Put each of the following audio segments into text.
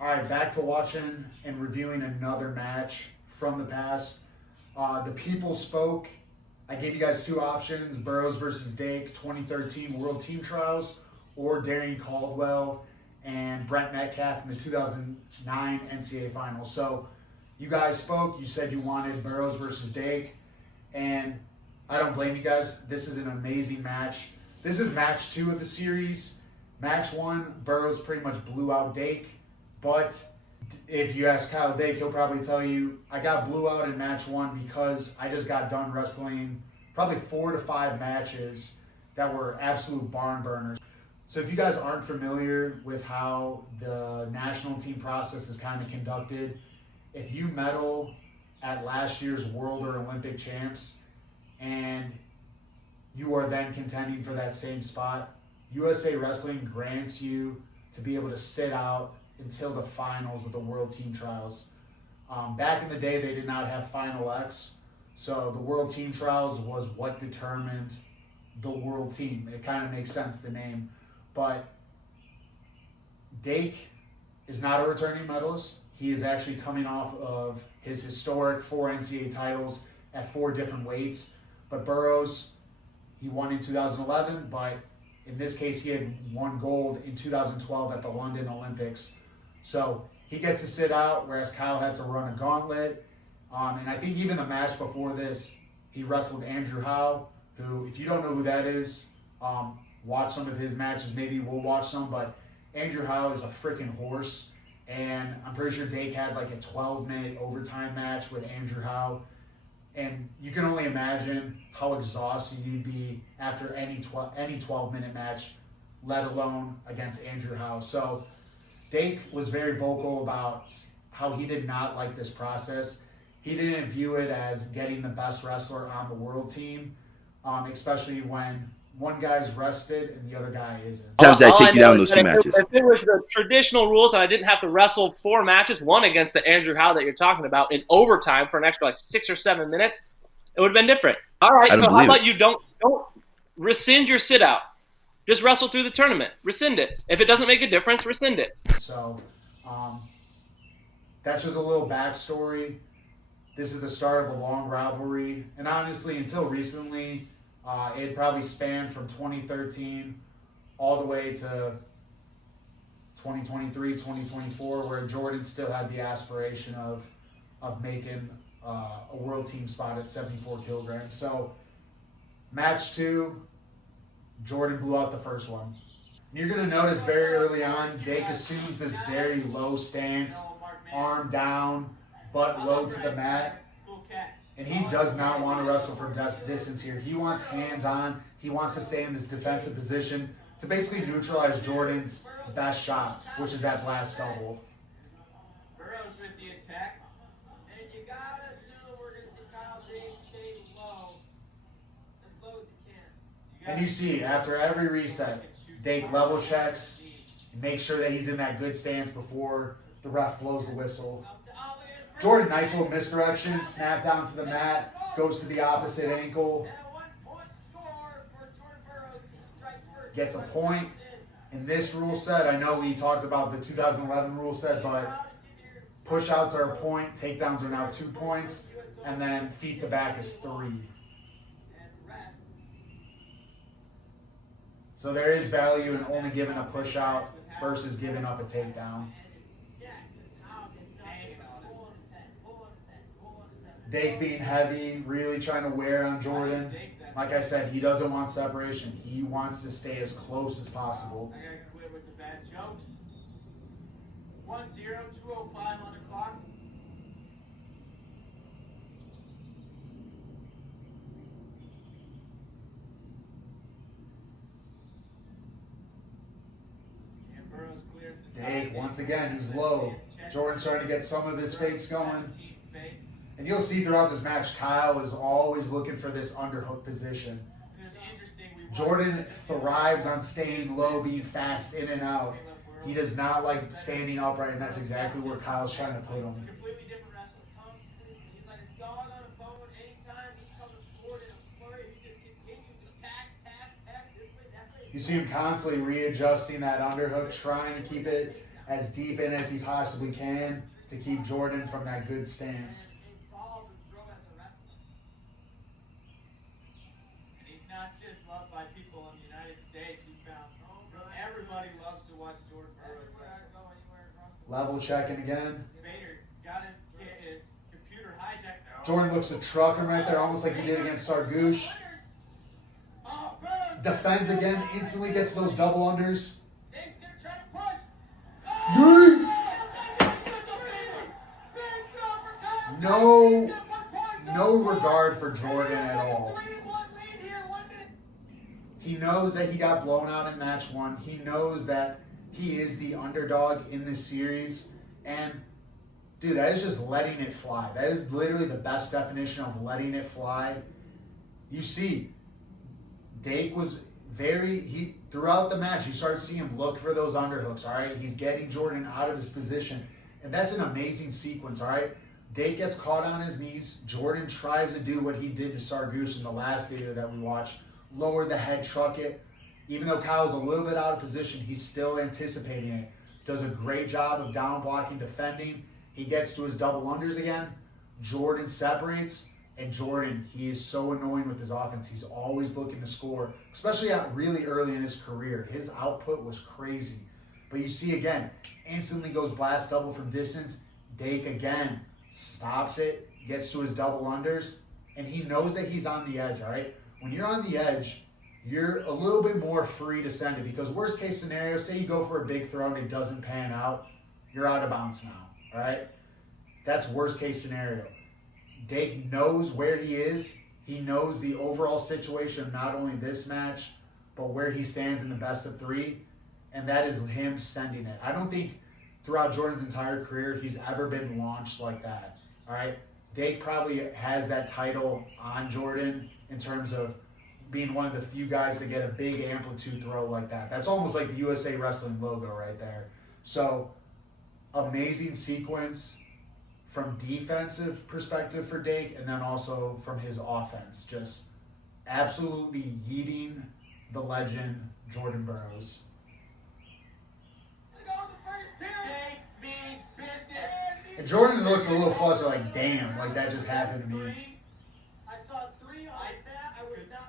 All right, back to watching and reviewing another match from the past. The people spoke. I gave you guys two options: Burroughs versus Dake, 2013 World Team Trials, or Darian Caldwell and Brent Metcalf in the 2009 NCAA Finals. So, you guys spoke. You said you wanted Burroughs versus Dake, and I don't blame you guys. This is an amazing match. This is match 2 of the series. Match 1, Burroughs pretty much blew out Dake. But if you ask Kyle Dake, he'll probably tell you, I got blew out in match 1 because I just got done wrestling probably 4 to 5 matches that were absolute barn burners. So if you guys aren't familiar with how the national team process is kind of conducted, if you medal at last year's World or Olympic champs and you are then contending for that same spot, USA Wrestling grants you to be able to sit out until the finals of the World Team Trials. Back in the day, they did not have Final X, so the World Team Trials was what determined the World Team. It kind of makes sense, the name. But Dake is not a returning medalist. He is actually coming off of his historic 4 NCAA titles at 4 different weights. But Burroughs, he won in 2011, but in this case, he had won gold in 2012 at the London Olympics. So he gets to sit out, whereas Kyle had to run a gauntlet. And I think even the match before this, he wrestled Andrew Howe, who, if you don't know who that is, watch some of his matches. Maybe we'll watch some, but Andrew Howe is a freaking horse. And I'm pretty sure Dake had like a 12-minute overtime match with Andrew Howe. And you can only imagine how exhausted you'd be after any 12-minute match, let alone against Andrew Howe. So Dake was very vocal about how he did not like this process. He didn't view it as getting the best wrestler on the world team, especially when one guy's rested and the other guy isn't. Sometimes I take you down those 2 if matches. If it was the traditional rules and I didn't have to wrestle 4 matches, one against the Andrew Howe that you're talking about, in overtime for an extra like 6 or 7 minutes, it would have been different. All right, so how about you don't rescind your sit out? Just wrestle through the tournament. Rescind it. If it doesn't make a difference, rescind it. So that's just a little backstory. This is the start of a long rivalry. And honestly, until recently, it probably spanned from 2013 all the way to 2023, 2024, where Jordan still had the aspiration of making a world team spot at 74 kilograms. So match 2, Jordan blew out the first one. And you're going to notice very early on, Dake assumes this very low stance, arm down, butt low to the mat. And he does not want to wrestle from distance here. He wants hands on. He wants to stay in this defensive position to basically neutralize Jordan's best shot, which is that blast double. Burroughs with the attack. And you gotta assume we're going to see Kyle Dake stay low. As low as you can. And you see, after every reset, Dake level checks, makes sure that he's in that good stance before the ref blows the whistle. Jordan, nice little misdirection, snap down to the mat, goes to the opposite ankle, gets a point. In this rule set, I know we talked about the 2011 rule set, but push-outs are a point, takedowns are now 2 points, and then feet to back is 3. So there is value in only giving a push-out versus giving up a takedown. Dake being heavy, really trying to wear on Jordan. Like I said, he doesn't want separation. He wants to stay as close as possible. I gotta quit with the bad jokes. 1-0, 2:05 on the clock. And Burroughs clears the Dake, once again, he's low. Jordan's starting to get some of his fakes going. And you'll see throughout this match, Kyle is always looking for this underhook position. Jordan thrives on staying low, being fast in and out. He does not like standing upright, and that's exactly where Kyle's trying to put him. Completely different wrestler. He's like a dog on a bone. Anytime he comes forward in a flurry, he just continues to attack this way, that way. You see him constantly readjusting that underhook, trying to keep it as deep in as he possibly can to keep Jordan from that good stance. He's not just loved by people in the United States. He found everybody loves to watch Jordan Burroughs. Level checking again. Vader got his computer hijacked. Jordan looks to truck him right there, almost like he did against Sargouche. Defends again, instantly gets those double unders. No regard for Jordan at all. He knows that he got blown out in match 1. He knows that he is the underdog in this series. And, dude, that is just letting it fly. That is literally the best definition of letting it fly. You see, Dake was throughout the match, you start seeing him look for those underhooks, all right? He's getting Jordan out of his position. And that's an amazing sequence, all right? Dake gets caught on his knees. Jordan tries to do what he did to Sargouche in the last video that we watched. Lower the head, truck it. Even though Kyle's a little bit out of position, he's still anticipating it. Does a great job of down blocking, defending. He gets to his double unders again. Jordan separates. And Jordan, he is so annoying with his offense. He's always looking to score, especially out really early in his career. His output was crazy. But you see again, instantly goes blast double from distance. Dake again stops it, gets to his double unders, and he knows that he's on the edge, all right? When you're on the edge, you're a little bit more free to send it because worst case scenario, say you go for a big throw and it doesn't pan out, you're out of bounds now, all right? That's worst case scenario. Dake knows where he is. He knows the overall situation of not only this match, but where he stands in the best of 3, and that is him sending it. I don't think throughout Jordan's entire career he's ever been launched like that, all right? Dake probably has that title on Jordan in terms of being one of the few guys to get a big amplitude throw like that. That's almost like the USA Wrestling logo right there. So, amazing sequence from defensive perspective for Dake, and then also from his offense. Just absolutely yeeting the legend, Jordan Burroughs. And Jordan looks a little flustered, like, damn, like that just happened to me.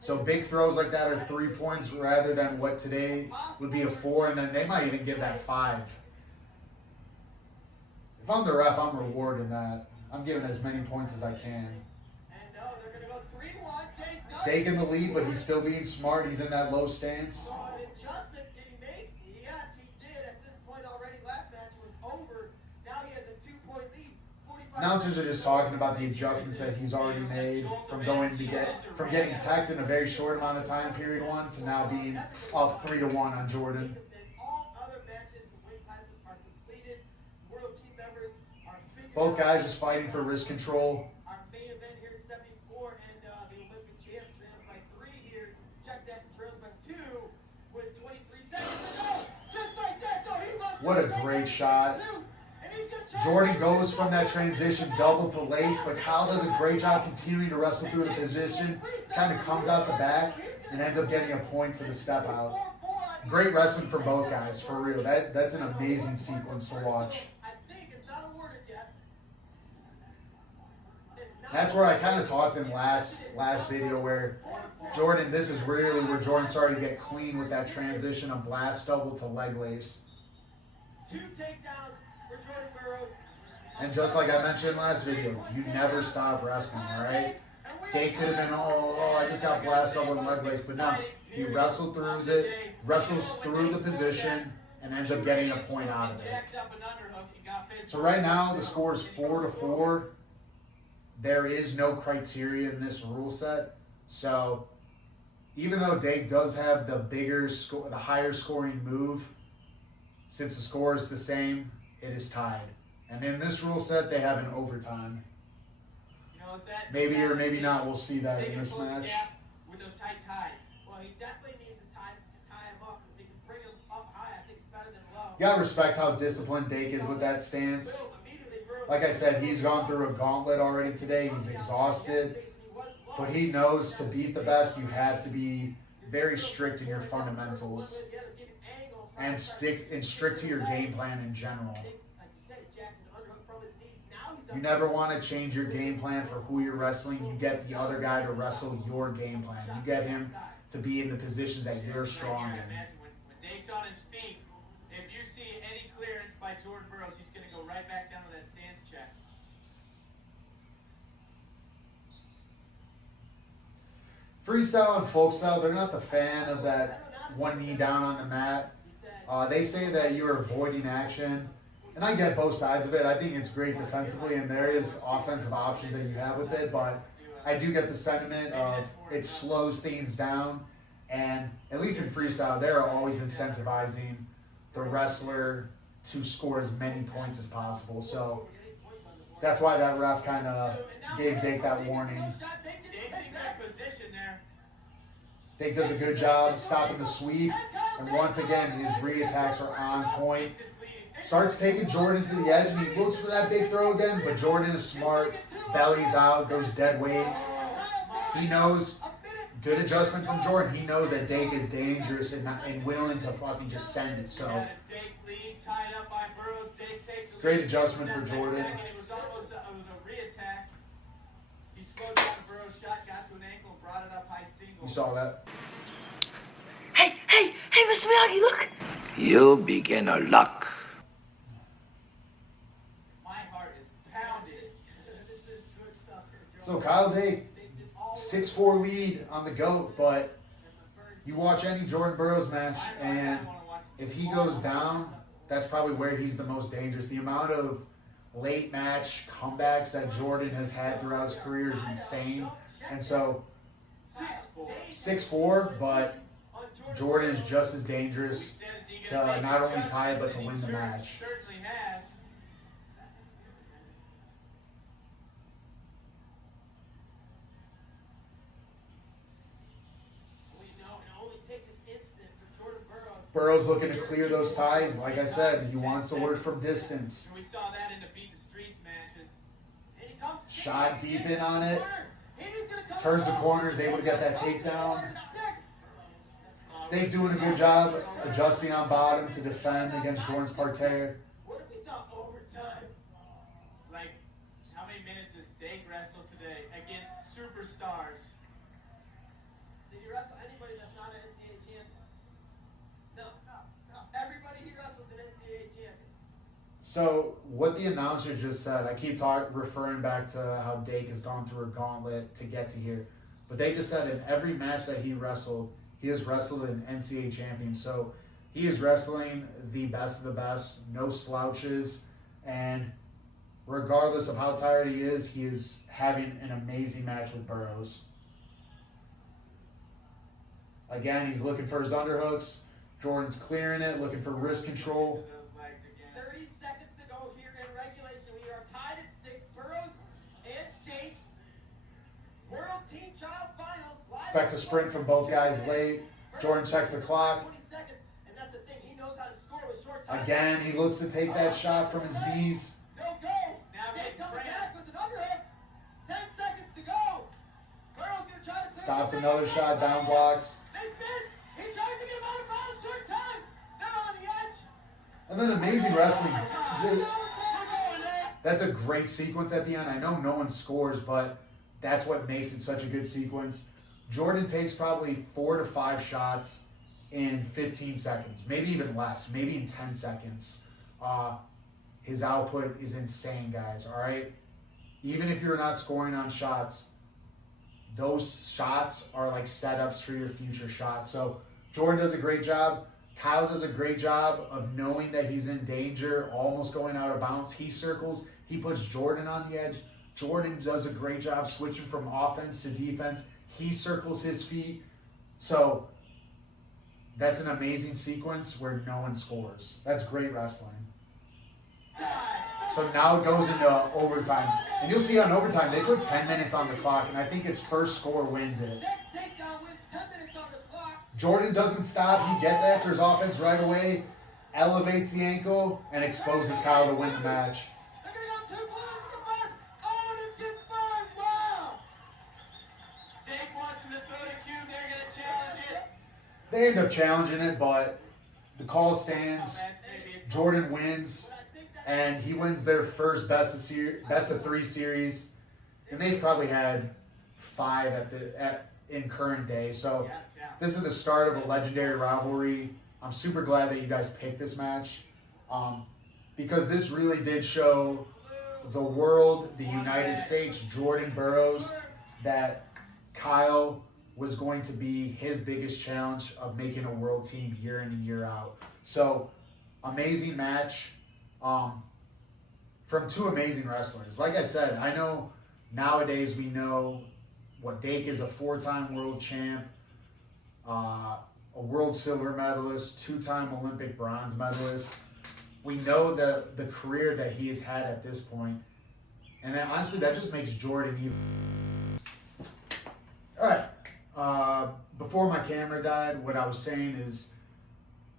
So big throws like that are 3 points rather than what today would be a 4, and then they might even give that 5. If I'm the ref, I'm rewarding that. I'm giving as many points as I can. Dake in the lead, but he's still being smart. He's in that low stance. Announcers are just talking about the adjustments that he's already made from getting teched in a very short amount of time, period 1, to now being up 3-1 on Jordan. Both guys just fighting for wrist control. Our main event here is 74, and the Olympic champs trails by 3 here. Check that, trails by 2 with 23 seconds to go. Just like that, so he must. What a great shot. Jordan goes from that transition double to lace, but Kyle does a great job continuing to wrestle through the position. Kind of comes out the back and ends up getting a point for the step out. Great wrestling for both guys, for real. That's an amazing sequence to watch. That's where I kind of talked in last video where Jordan, this is really where Jordan started to get clean with that transition of blast double to leg lace. 2 takedowns for Jordan Burroughs. And just like I mentioned in last video, you never stop wrestling, all right? Dake could have been, I just got blast double and leg lace, but no, he wrestles through the position, and ends up getting a point out of it. So right now the score is 4-4. There is no criteria in this rule set. So even though Dake does have the higher scoring move, since the score is the same, it is tied. And in this rule set, they have an overtime. Maybe or maybe not, we'll see that in this match. With those tight ties. Well, he definitely needs to tie him up. If he can bring him up high, I think it's better than low. You gotta respect how disciplined Dake is with that stance. Like I said, he's gone through a gauntlet already today. He's exhausted. But he knows to beat the best, you have to be very strict in your fundamentals. and stick to your game plan in general. You never want to change your game plan for who you're wrestling. You get the other guy to wrestle your game plan. You get him to be in the positions that you're strong in. When Dake's on his feet, if you see any clearance by Jordan Burroughs, he's going to go right back down to that stance check. Freestyle and folk style, they're not the fan of that one knee down on the mat. They say that you're avoiding action. And I get both sides of it. I think it's great defensively, and there is offensive options that you have with it, but I do get the sentiment of it slows things down, and at least in freestyle, they're always incentivizing the wrestler to score as many points as possible. So that's why that ref kind of gave Dake that warning. Dake does a good job stopping the sweep, and once again, his re-attacks are on point. Starts taking Jordan to the edge, and he looks for that big throw again, but Jordan is smart, bellies out, goes dead weight. He knows, good adjustment from Jordan, he knows that Dake is dangerous and willing to fucking just send it, so. Great adjustment for Jordan. You saw that? Hey, Mr. Miyagi, look! You beginner luck. So Kyle Dake, 6'4" lead on the GOAT, but you watch any Jordan Burroughs match, and if he goes down, that's probably where he's the most dangerous. The amount of late match comebacks that Jordan has had throughout his career is insane. And so 6'4", but Jordan is just as dangerous to not only tie it, but to win the match. Burroughs looking to clear those ties. Like I said, he wants to work from distance. Shot deep in on it. Turns the corner, is able to get that takedown. Dake doing a good job adjusting on bottom to defend against Jordan's parterre. What if we talk overtime? Like, how many minutes does Dake wrestle today against superstars? Did you wrestle anybody that's not an NCAA champion? No. Everybody he wrestles an NCAA champion. So, what the announcer just said, I keep referring back to how Dake has gone through a gauntlet to get to here. But they just said in every match that he wrestled, he has wrestled an NCAA champion. So, he is wrestling the best of the best, no slouches. And regardless of how tired he is having an amazing match with Burroughs. Again, he's looking for his underhooks. Jordan's clearing it, looking for wrist control. 30 seconds to go here in regulation. We are tied at 6. Burroughs and Dake. World Team Child Finals. Expect a sprint from both guys late. Jordan checks the clock. Again, he looks to take that shot from his knees. No go. Now Dake coming back with an underhook. 10 seconds to go. Burroughs gonna try to Stops another shot, down blocks. He tries to get him out of bounds third time. They're on the edge. And then amazing wrestling. That's a great sequence at the end. I know no one scores, but that's what makes it such a good sequence. Jordan takes probably 4 to 5 shots in 15 seconds, maybe even less, maybe in 10 seconds. His output is insane, guys, all right? Even if you're not scoring on shots, those shots are like setups for your future shots. So Jordan does a great job. Kyle does a great job of knowing that he's in danger, almost going out of bounds. He circles. He puts Jordan on the edge. Jordan does a great job switching from offense to defense. He circles his feet. So that's an amazing sequence where no one scores. That's great wrestling. So now it goes into overtime. And you'll see on overtime, they put 10 minutes on the clock, and I think its first score wins it. Jordan doesn't stop. He gets after his offense right away, elevates the ankle, and exposes Kyle to win the match. They end up challenging it, but The call stands. Jordan wins, and he wins their first best of 3 series, and they've probably had 5 in current day. So this is the start of a legendary rivalry. I'm super glad that you guys picked this match, because this really did show the world, the United States, Jordan Burroughs, that Kyle was going to be his biggest challenge of making a world team year in and year out. So, amazing match from 2 amazing wrestlers. Like I said, I know nowadays we know what Dake is: a 4-time world champ, a world silver medalist, 2-time Olympic bronze medalist. We know the career that he has had at this point. And then, honestly, that just makes Jordan even... All right. Before my camera died, what I was saying is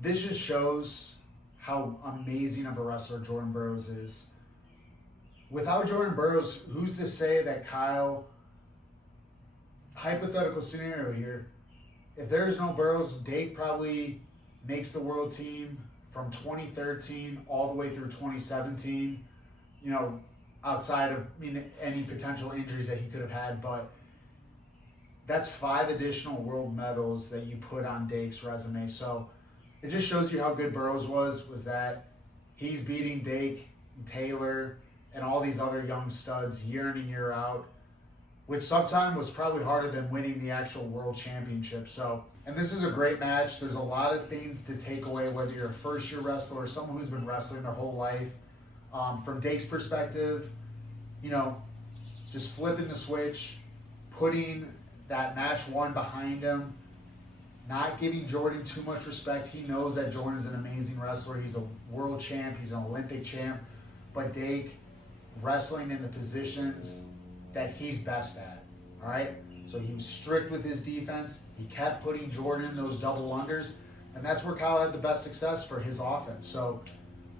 this just shows how amazing of a wrestler Jordan Burroughs is. Without Jordan Burroughs, who's to say that Kyle... Hypothetical scenario here. If there's no Burroughs, Dake probably makes the world team from 2013 all the way through 2017, outside of any potential injuries that he could have had. But that's 5 additional world medals that you put on Dake's resume. So it just shows you how good Burroughs was that he's beating Dake, Taylor, and all these other young studs year in and year out, which sometimes was probably harder than winning the actual world championship. So, and this is a great match. There's a lot of things to take away, whether you're a first-year wrestler or someone who's been wrestling their whole life. From Dake's perspective, just flipping the switch, putting that match 1 behind him, not giving Jordan too much respect. He knows that Jordan's an amazing wrestler. He's a world champ. He's an Olympic champ. But Dake wrestling in the positions that he's best at, all right? So he was strict with his defense. He kept putting Jordan in those double unders, and that's where Kyle had the best success for his offense. So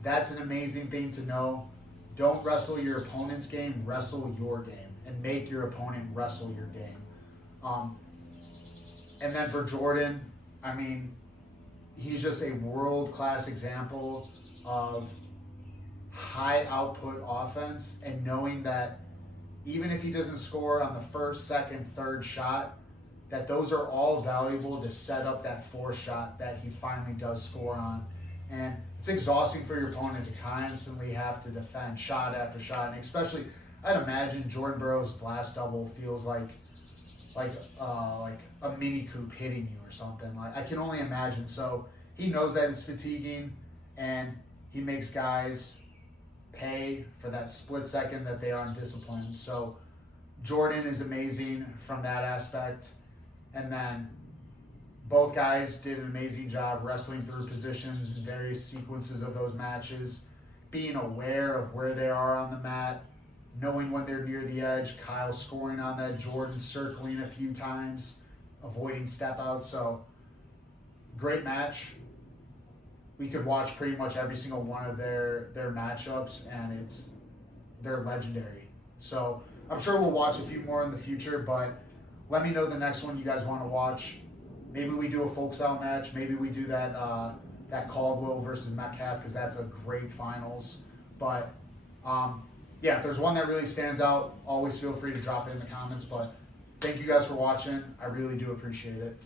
that's an amazing thing to know. Don't wrestle your opponent's game, wrestle your game, and make your opponent wrestle your game. And then for Jordan, he's just a world-class example of high output offense, and knowing that even if he doesn't score on the first, second, third shot, that those are all valuable to set up that 4th shot that he finally does score on. And it's exhausting for your opponent to constantly have to defend shot after shot. And especially, I'd imagine Jordan Burroughs' last double feels like a Mini Coupe hitting you or something. Like, I can only imagine. So he knows that it's fatiguing, and he makes guys pay for that split second that they aren't disciplined. So Jordan is amazing from that aspect. And then both guys did an amazing job wrestling through positions in various sequences of those matches, being aware of where they are on the mat, knowing when they're near the edge. Kyle scoring on that, Jordan circling a few times, avoiding step outs. So great match. We could watch pretty much every single one of their matchups, and they're legendary. So I'm sure we'll watch a few more in the future, but let me know the next one you guys want to watch. Maybe we do a folk style match. Maybe we do that Caldwell versus Metcalf, because that's a great finals. But if there's one that really stands out, always feel free to drop it in the comments. But thank you guys for watching. I really do appreciate it.